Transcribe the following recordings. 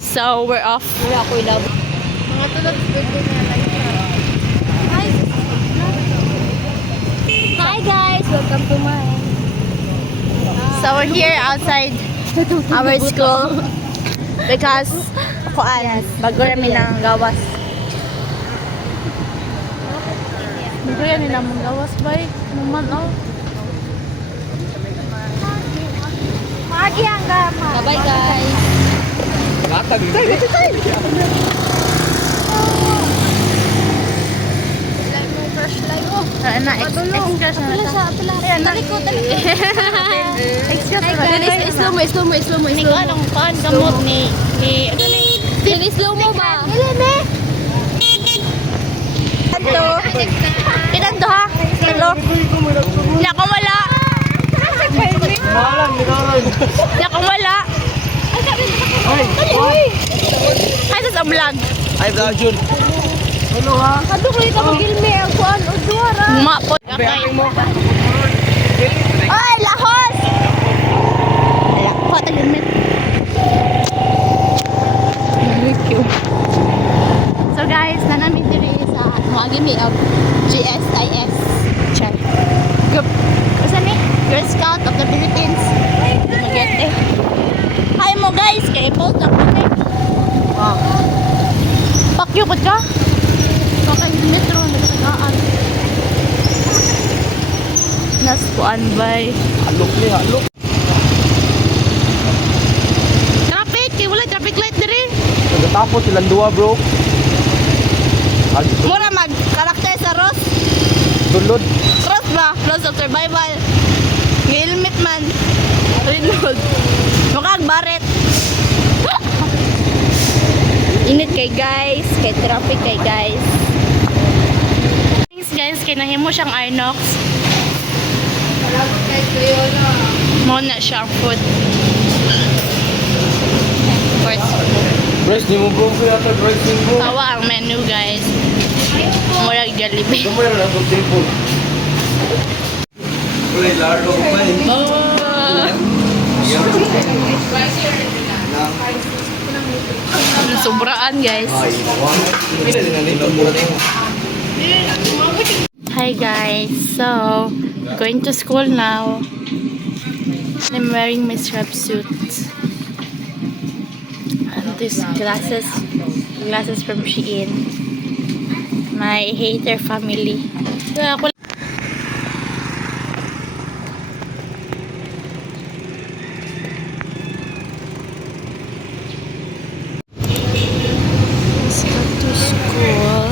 So, we're off. Mga tulad birthday na lang. Hi guys, welcome to my. So, we're here outside our school because bago namin ng gawas. Bago yan nila mong gawas, bay. Naman, oh. Pagi hanggang Bye, guys. Extra na Talikod. Slow mo. Ni ko anong pan gamot ni slow mo ba? Ilan to ha? Hello? Hindi ako wala. Hindi ako wala. Ay, sa vlog. Ay, vlog yun. Ano ko ito mag-ilmi ang kuan o duwara? Mapot. Ay, lahos! Lakot ang limit. So guys, nanami diri sa Magimi of GSIS. Char. Group. Kasi ni? Girl Scout of the Philippines. Magete. Hi mo guys, kay post ako ni. Wow. Pakyo ko ka? Bakit metro nagtagaan? Naskuan bay. Halok ni, halok. Traffic, kay wala traffic light diri. Nagtatapos silang dua, bro. Mura mag karakter sa Ross. Dulod. Cross ba? Cross of survival. Helmet man. Rinod. Mukhang baret. Init kay guys. Kay traffic kay guys. Thanks guys. Kay nahimo siyang Inox. Muna siyang food. Breast ni mo, bro. Kaya ito, breast ni mo. Tawa ang menu guys. Murag Jollibee. Ito mo yan ang table. Uy, lardo ko pa eh. Sobraan guys. Hi guys. So, going to school now. I'm wearing my scrub suit. And these glasses from Shein. My hater family. So, ako let's go to school.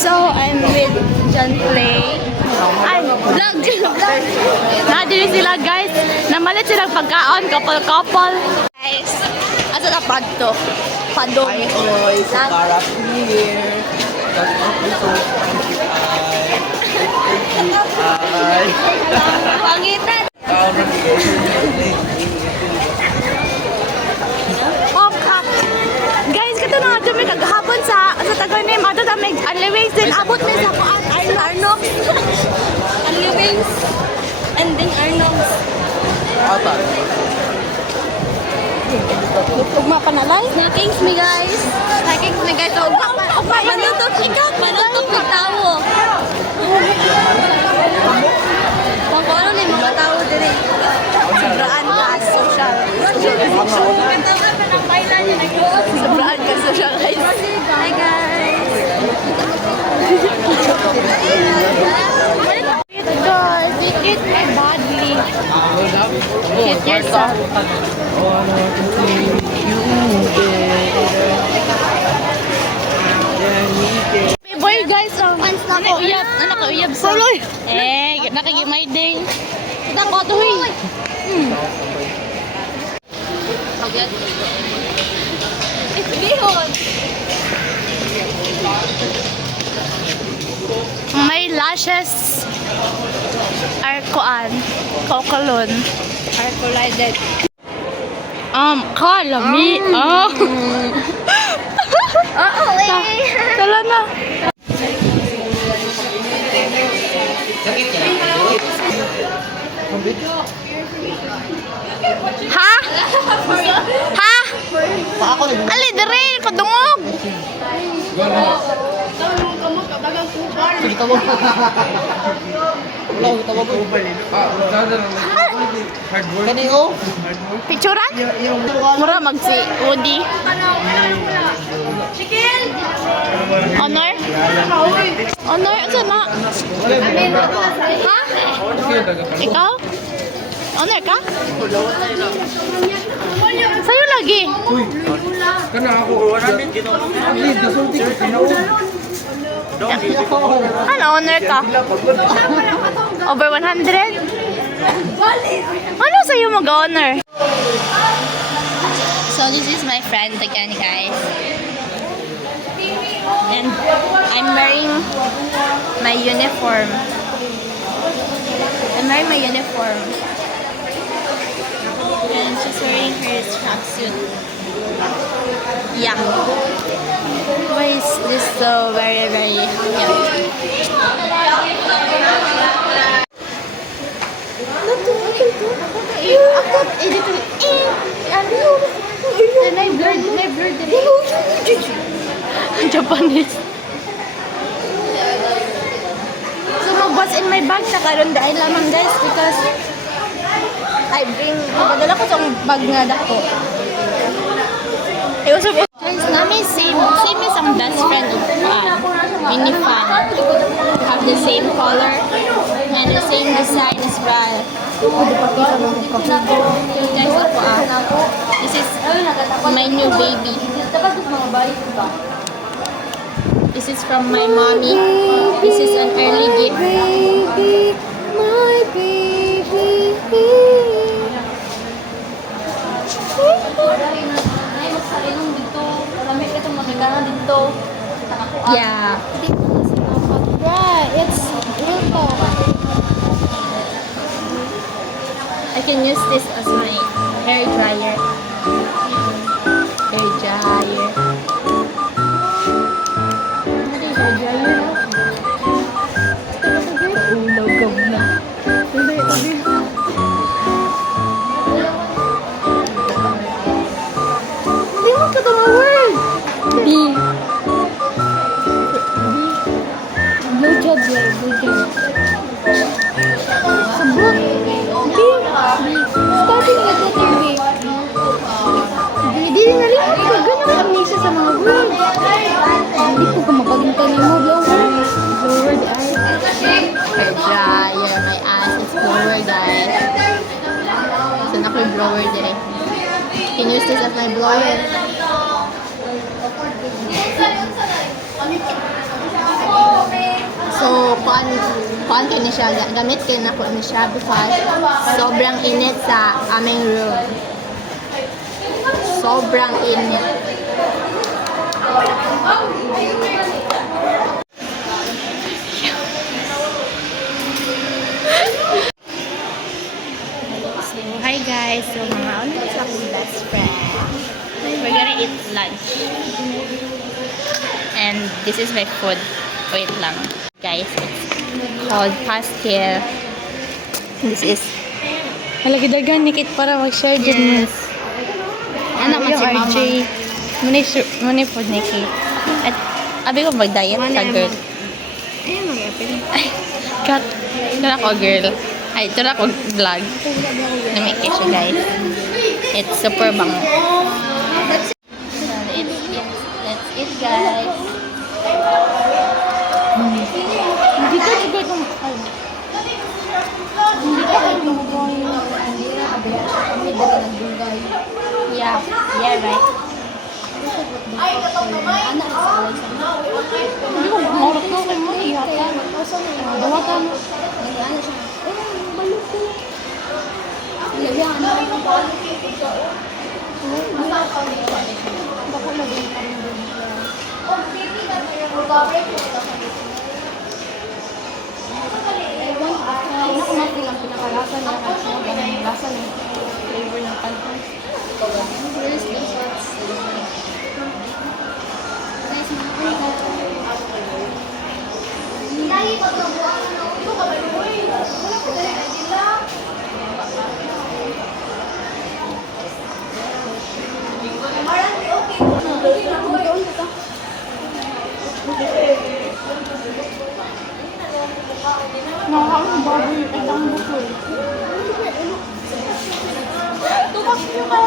So, I'm with John Play. Ay, vlog! Nadiri sila guys. Namalit silang pagkaon, couple. Guys, asa na padto? Padong. Boys, Sarah here. Pangitan! Guys, kato na nga dumi kaghapon sa Taganim. Ato na may Anliwings din. Abot na sa kuan. Arnox. Anliwings. Ending Arnox. Ata. Ugma pa na live. Nakings me guys. Nakings me guys. Ugma. Manutok ikaw. Manutok na tao. Kung ano na yung mga tao din. Sobraan ka social. Sobraan ka social guys. Hi guys. Guys, you hit me badly. Hit yourself. Boy guys, pants na ko. Uyab sa. Nakikimay din. Kita ko to huy. It's bihon. May lashes are kuan. Kokolon. Are collided. Kalami. Oh. Oo, eh. Tala na. Ha? Ha? Ali, dire, kadungog. Picturean? Mura magsi Udi. Honor? Honor, asa na? Ha? Ikaw? Honor ka? Sa'yo lagi. Kana ako. Hindi, dasulti ko tinaon. Ano, honor ka? Over 100? Ano sa'yo mag-honor? So this is my friend again, guys. And I'm wearing my uniform. I'm wearing my uniform. And she's wearing her tracksuit. Yeah. Why is this so very, very cute? Japanese. So, what's in my bag sa karon dahil lamang, guys, because I bring, padala ko sa bag nga dako. It was supposed guys, namin same as ang best friend of mini fan. Have the same color and the same design as well. Guys, ako this is my new baby. This is from my mommy. This is an early gift. Baby, my baby. Yeah. Right, it's real talk. I can use this as my hair dryer. Hair dryer. Ano yung hair dryer? Oh, lagaw na. Hindi mo ka tumawag. B. Blue job, yeah, blue job. Sabot. B. Starting with letter B. Hindi na rin. Ganyan ang amnesia sa mga words. Hindi ko kumakalintan mo, blower. Blower the eye. Hair dryer. My ass is blower, guys. So, na ko yung blower din. Can use this as my blower. So, kuan kayo na siya. Gamit kayo na ko na siya because sobrang init sa aming room. Sobrang init. So, hi guys. So, mga ano sa akong best friend. We're gonna eat lunch. And this is my food. Wait lang. Guys, it's called pastel. This is Halagdagan ni Kit para mag-share din mo. ano naman si RJ. mama. Muni food ni Kate. At abi ko mag-diet sa girl. Ayun, mag-apil. Ay, cut. Ito na ko girl. Ay, ito na ko vlog. Namake siya guys. It's super bango. Let's eat guys. Hindi ka siguro itong hindi ka kayo gumagawa yung Yeah, right. hindi ko marap na kayo mo ihatan. Dawatan mo. Nakumati lang pinakalasa niya kasi ang lasa ng flavor ng kanton. Where's the sauce? Guys, mga lagi pag nabuang ano, ito ka ba yun? Wala ko na nila. Marami, okay. Doon ka. Nakakang baboy ang buko. Tumak nyo ka.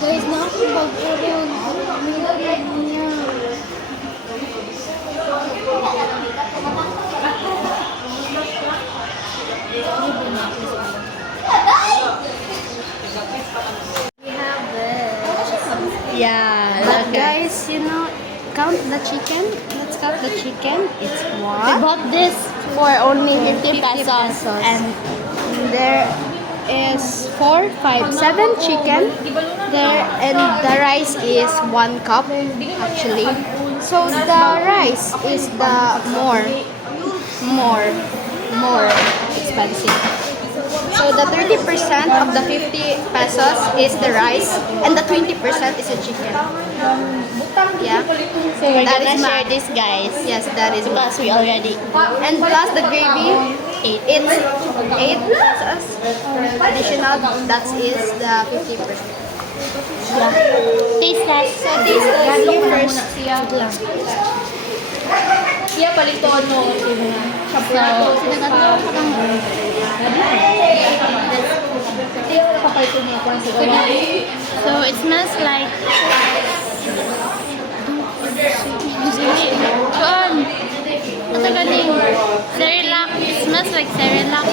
Guys, nakakibag ko rin. Nilagyan niya. We have this. Yeah, But look guys, you know, count the chicken. Let's count the chicken. It's I one. bought this for only 50 pesos. And there is 4, 5, 7 chicken there, and the rice is 1 cup actually. So the rice is the more expensive. So the 30% of the 50 pesos is the rice, and the 20% is the chicken. Yeah. So we're That gonna is share mine. this, guys. Yes, that is Because we already and plus the gravy, it's 8 pesos. Additional, that is the 50%. taste test. So this is you first. So, so it smells like Kuan. Ano galing? Cerelac. It smells like Cerelac.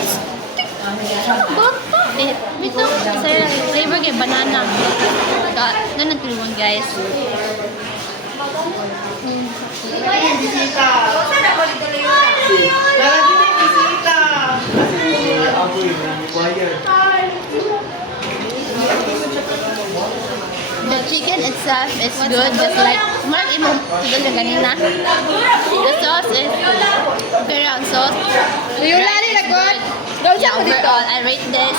Ito, Cerelac. Flavor kay banana. Doon ang tulungan, guys. The chicken itself is good, just like mark imo tugon ka ganina. The sauce is very ang sauce. Yung lali na good. Yeah, overall, I rate this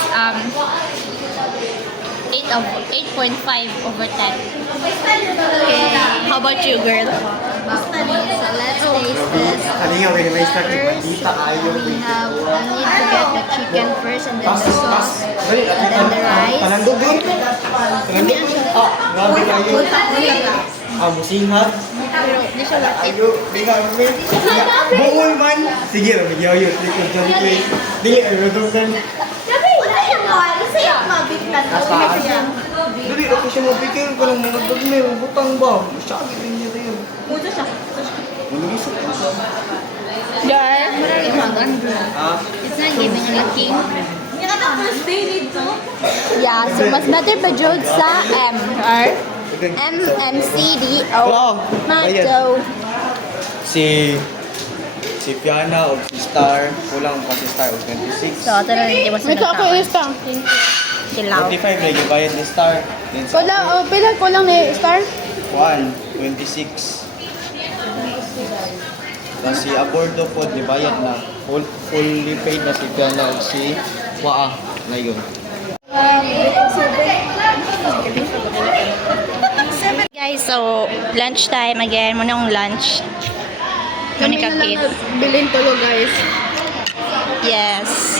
8.5 over 10. Okay, how about you, girl? So let's taste this. First, we have, we need to get the chicken first, and then the sauce, and then the rice. Grabe kayo. Musihat. Pero di siya worth it. Ayo, bingaw min. Bungol man. Sige, bigyaw yun. Likod dyan ko eh. Dili, ay rodong Dili, ako siya mapikir ko lang mga dagme. Butang ba? Masyagi din niya tayo. Mudo siya. Mudo siya. Girl, Ha? it's not giving a looking. Yeah, so mas better pa jud sa M or MMCDO. Wow. Mato. Si Fiana o si Star. Kulang pa si Star o 26. So, ito na hindi mas Ito ako isa. Silaw. 45 lagi bayad ni Star. Then sa Kulang, pila kulang ni Star? 1, 26. Kasi abordo po, di bayad na. Fully paid na si Fiana o si Waa. Ngayon. Guys, so lunch time again. Muna ang lunch. Muna kakit. Bilhin tulo guys. Yes.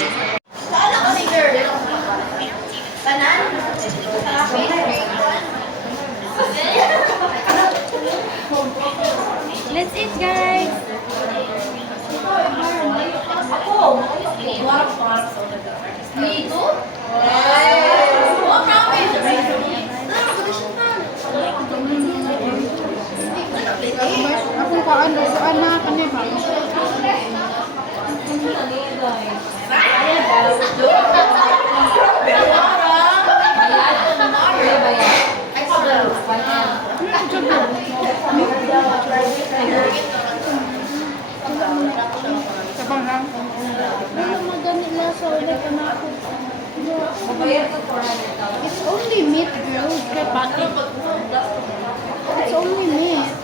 Let's eat guys. Ako kaano, saan na kanina? So, like, it's only meat, girl. It's only meat.